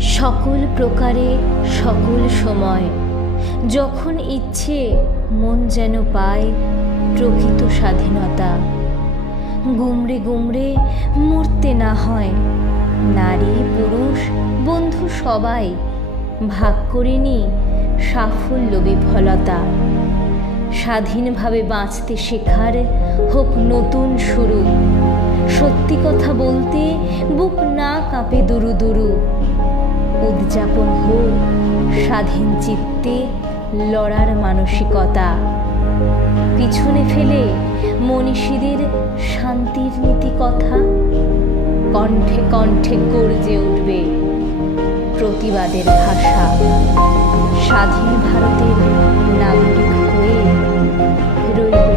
সকল প্রকারে সকল সময় যখন ইচ্ছে মন যেন পায় প্রকৃত স্বাধীনতা। গুমড়ে গুমড়ে মরতে না হয়, নারী পুরুষ বন্ধু সবাই ভাগ করে নি সাফল্য বিফলতা। স্বাধীনভাবে বাঁচতে শেখার হোক নতুন শুরু, সত্যি কথা বলতে বুক না কাঁপে দুরু দুরু। উদযাপন হোক স্বাধীন চিত্তে লড়ার মানসিকতা, পিছনে ফেলে মনীষীদের শান্তির নীতি কথা। কণ্ঠে কণ্ঠে গর্জে উঠবে প্রতিবাদের ভাষা, স্বাধীন ভারতের নাগরিক হয়ে রইবে